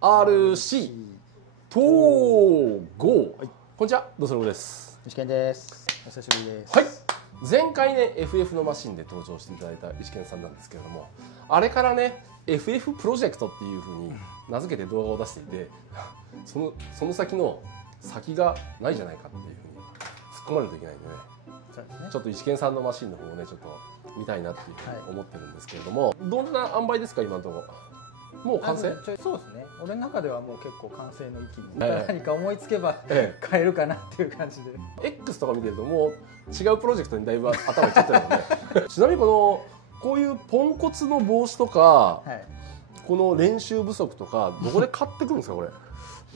RC 統合、はい、こんにちは、どうするです。石健です。お久しぶりです。はい、前回ね FF のマシンで登場していただいた石健さんなんですけれども、あれからね FF プロジェクトっていう風に名付けて動画を出していてその先の先がないじゃないかっていう風に突っ込まれるといけないんでね、そうですね、ちょっと石健さんのマシンの方をねちょっと見たいなっていうふうに思ってるんですけれども、はい、どんな塩梅ですか今のところ。もう完成？そうですね。俺の中ではもう結構完成の域に、何か思いつけば変えるかなっていう感じで。X とか見てるともう違うプロジェクトにだいぶ頭いっちゃってるのでちなみにこういうポンコツの帽子とか、はい、この練習不足とかどこで買ってくるんですかこれ。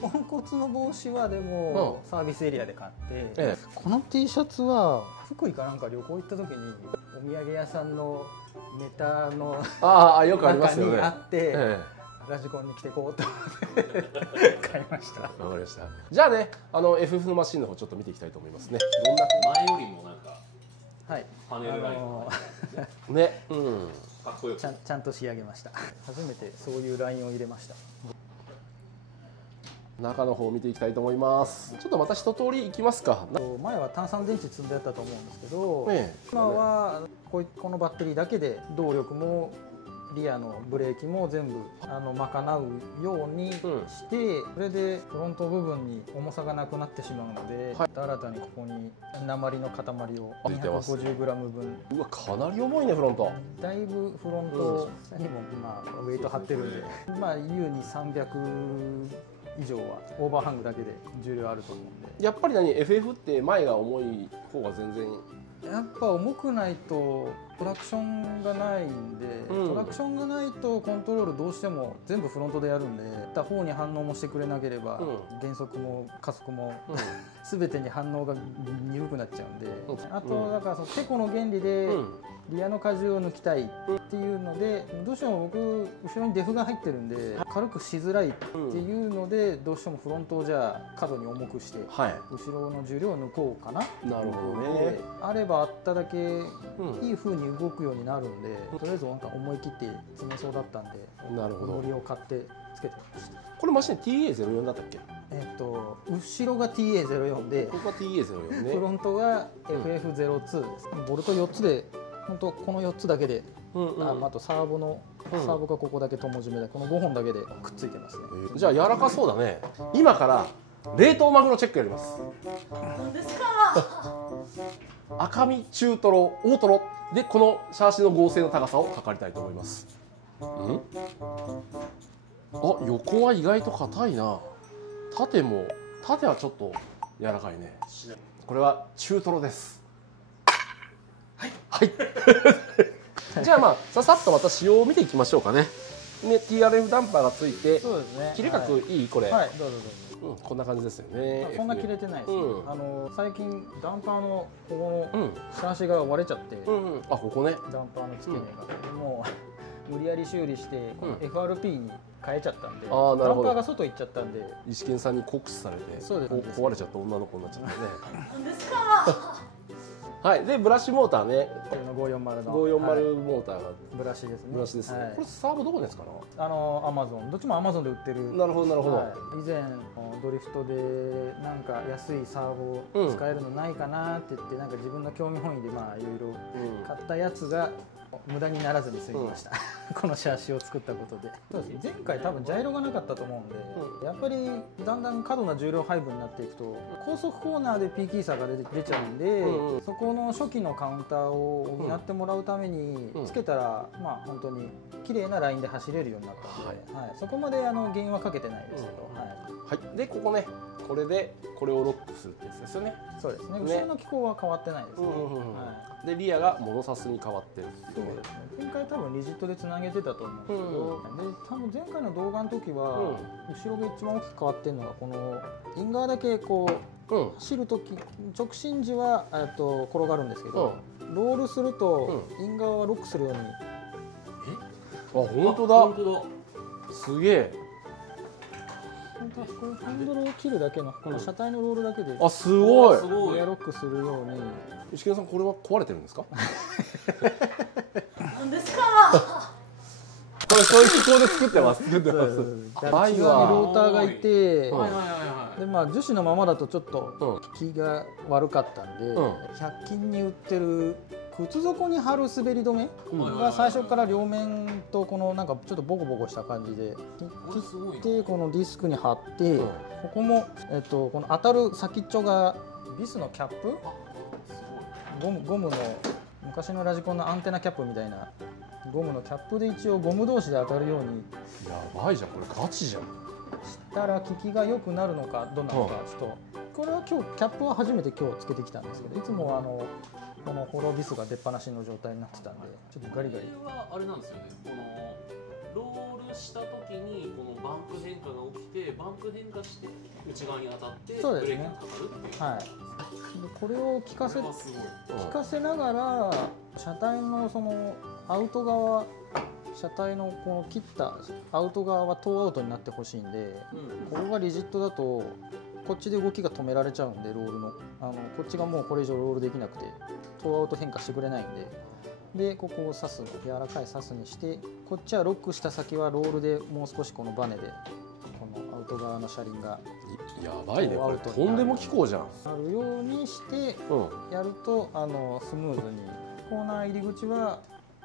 ポンコツの帽子はでもサービスエリアで買って、この T シャツは福井かなんか旅行行った時にお土産屋さんのネタの中にあって、ラジコンに着てこうと買いました。わかりました。じゃあね、FF のマシンの方ちょっと見ていきたいと思いますね。どんな前よりもなんか、はい、パネルラインね、うん、かっこよくちゃんと仕上げました。初めてそういうラインを入れました。中の方を見ていきたいと思います。ちょっとまた一通りいきますか。前は炭酸電池積んであったと思うんですけど、今はこのバッテリーだけで動力もリアのブレーキも全部賄うようにして、それでフロント部分に重さがなくなってしまうので、新たにここに鉛の塊を 250g 分。うわ、かなり重いねフロント。だいぶフロントにもウェイト張ってるんで、優に300以上はオーバーハングだけで重量あると思うんで。やっぱりFF って前が重い方が全然やっぱ重くないとトラクションがないんで、トラクションがないとコントロールどうしても全部フロントでやるんで、他方に反応もしてくれなければ、減速も加速も、全てに反応が鈍くなっちゃうんで、あとだからてこの原理でリアの荷重を抜きたいっていうので、どうしても僕後ろにデフが入ってるんで軽くしづらいっていうので、どうしてもフロントをじゃあ過度に重くして、後ろの重量を抜こうかな。なるほどね。あればあっただけいい風に動くようになるんで、とりあえずなんか思い切って詰めそうだったんで、重りを買ってつけてました。これマシン TA04 だったっけ？後ろが TA04 で、ここが TA04 ね。フロントが FF02 です。ボルト4つで、本当この4つだけで、あとサーボがここだけ友締めで、この5本だけでくっついてますね。じゃあ柔らかそうだね。今から冷凍マグロチェックやります。何ですか？赤身、中トロ、大トロでこのシャーシの合成の高さを測りたいと思います。横は意外と硬いな。縦はちょっと柔らかいね。これは中トロです。はいじゃあささっとまた仕様を見ていきましょうかね。TRF ダンパーがついて、切れ角いい？これ、はい、どうぞどうぞ。こんな感じですよね。そんな切れてないです。最近ダンパーのここのシャーシが割れちゃって、ここね、ダンパーの付け根がもう無理やり修理して FRP に変えちゃったんで、ダンパーが外行っちゃったんで、石健さんに酷使されて壊れちゃった女の子になっちゃったね。何ですか？はい、でブラシモーターね、540の540モーターがブラシですね。ブラシですね。これサーボどこですかな？アマゾン、どっちもアマゾンで売ってる。なるほどなるほど。以前ドリフトでなんか安いサーボ使えるのないかなって言って、なんか自分の興味本位でいろいろ買ったやつが無駄にならずに済みました。このシャーシを作ったことで。そうです。前回多分ジャイロがなかったと思うんで、やっぱりだんだん過度な重量配分になっていくと高速コーナーで P キー差が出ちゃうんで、そこの初期のカウンターを補ってもらうためにつけたら本当に綺麗なラインで走れるようになったので、そこまで原因はかけてないですけど。はい。でここね、これでこれをロックするってやつですよね。そうですね。後ろの機構は変わってないですね。でリアがモノサスに変わってる。そうですね。前回多分リジットでつなげてたと思うんですけど、で多分前回の動画の時は後ろが一番大きく変わってるのがこのイン側だけこう走る時直進時は転がるんですけど、ロールするとイン側はロックするように。本当だ。すげえ。このハンドルを切るだけのこの車体のロールだけで、すごい。エアロックするように。石健さん、これは壊れてるんですか？何ですか？そういう機構で作ってます。作ってます。バイはローターがいて、はいはいはいはい。でまあ樹脂のままだとちょっと効きが悪かったんで、100均に売ってる靴底に貼る滑り止めが最初から両面とこのなんかちょっとボコボコした感じで切ってこのディスクに貼って、ここもこの当たる先っちょがビスのキャップ、ゴムの昔のラジコンのアンテナキャップみたいなゴムのキャップで一応ゴム同士で当たるように。やばいじゃん、これガチじゃん。したら効きが良くなるのかどうなのかちょっとこれは今日キャップは初めて今日つけてきたんですけど、いつもこのホロビスが出っ放しの状態になってたんでちょっとガリガリ。これはあれなんですよね。このロールした時にこのバンプ変化が起きて、バンプ変化して内側に当たってブレーキがかかるっていう。はい。でこれを効かせながら車体のそのアウト側、車体のこの切ったアウト側はトーアウトになってほしいんで、ここがリジットだとこっちで動きが止められちゃうんで、ロールのこっちがもうこれ以上ロールできなくてトーアウト変化してくれないんで、ここをサスの柔らかいサスにして、こっちはロックした先はロールでもう少しこのバネでこのアウト側の車輪がやばいね、これとんでも機構じゃん。あるようにしてやるとスムーズに。コーナー入り口は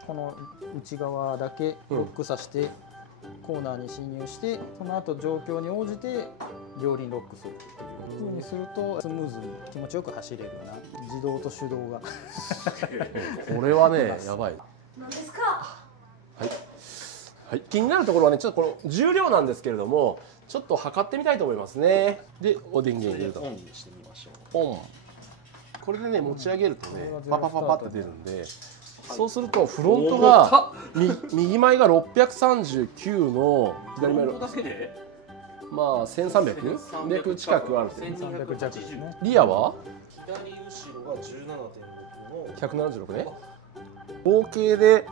この内側だけロックさせてコーナーに進入して、その後状況に応じて両輪ロックするっていう風にするとスムーズに気持ちよく走れるような自動と手動がこれはねやばい。何ですか。はい、はい、気になるところはね、ちょっとこの重量なんですけれども、ちょっと測ってみたいと思いますね。でお電源入れるとオンにしてみましょう。オン。これでね持ち上げるとねパパパパって出るんで、そうするとフロントが右前が639の左前のだけでまあ1300近くある。1300弱ですね。リアは左後ろが17.6の176ね。合計で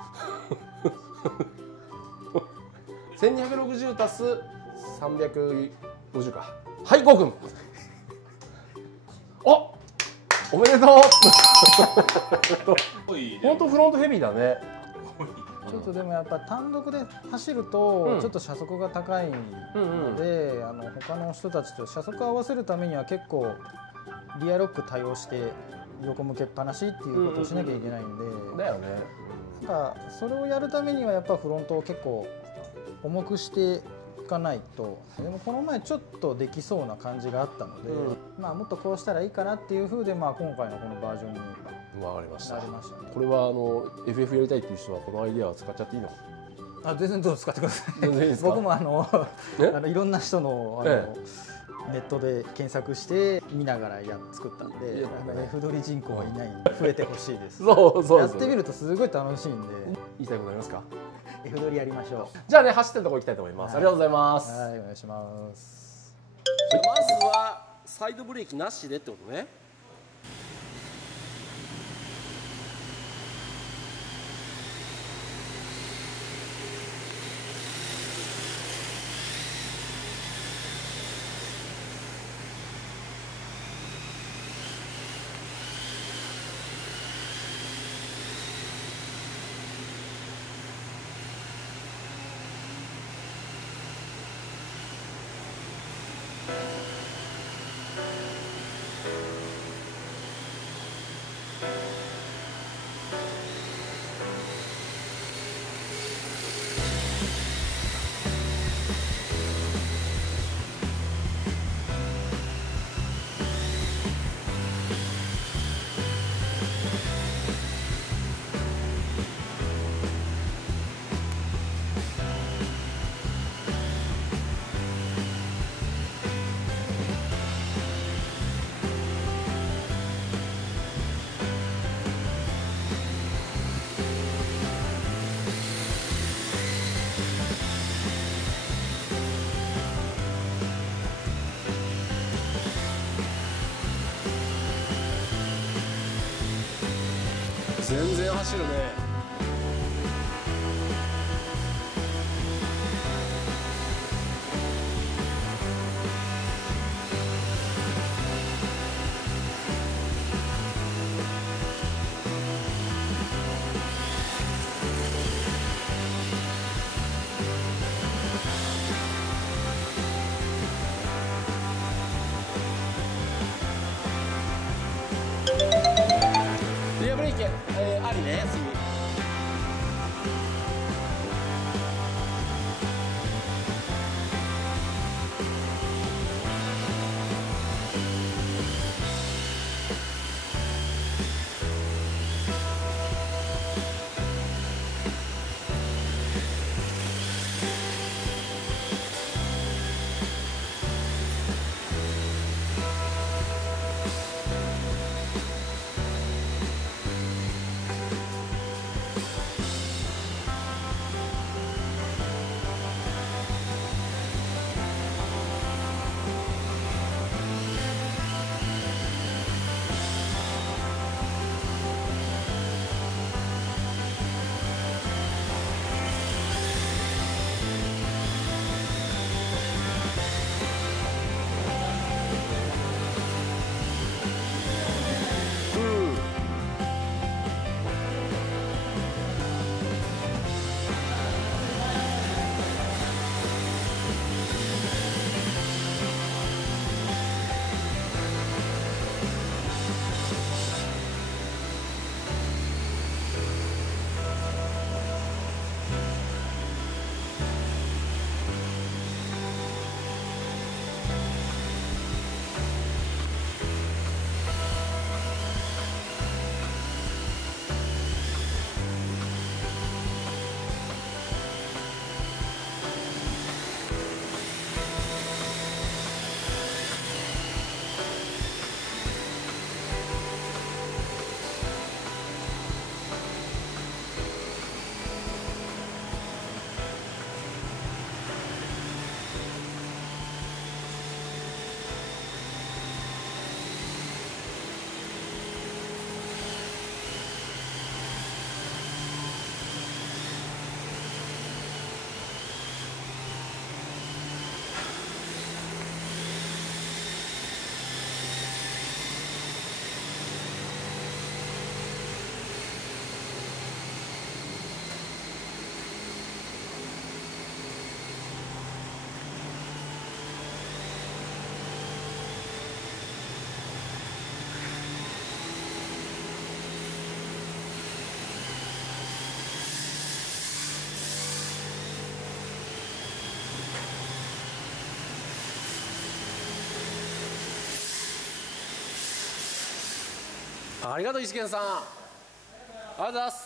1260足す350か。はい、ゴーくん。おめでとう。本当フロントヘビーだね。ちょっとでもやっぱ単独で走るとちょっと車速が高いので、他の人たちと車速を合わせるためには結構リアロック対応して横向けっぱなしっていうことをしなきゃいけないんで、だよね。なんかそれをやるためにはやっぱフロントを結構重くしていかないと。でもこの前ちょっとできそうな感じがあったので、まあもっとこうしたらいいかなっていう風で、まあ今回のこのバージョンにわかりました。なりましたね。これはFF やりたいっていう人はこのアイデアを使っちゃっていいの？全然どうぞ使ってください。全然いいですか？僕もいろんな人のネットで検索して見ながら作ったんで、F 取り人口がいないんで増えてほしいです。そうやってみるとすごい楽しいんで。言いたいことありますか？F 取りやりましょう。じゃあね、走ってるところ行きたいと思います。ありがとうございます。はい、お願いします。まずはサイドブレーキなしでってことね。全然走るね。ね次。ありがとう、石健さん。ありがとうございます。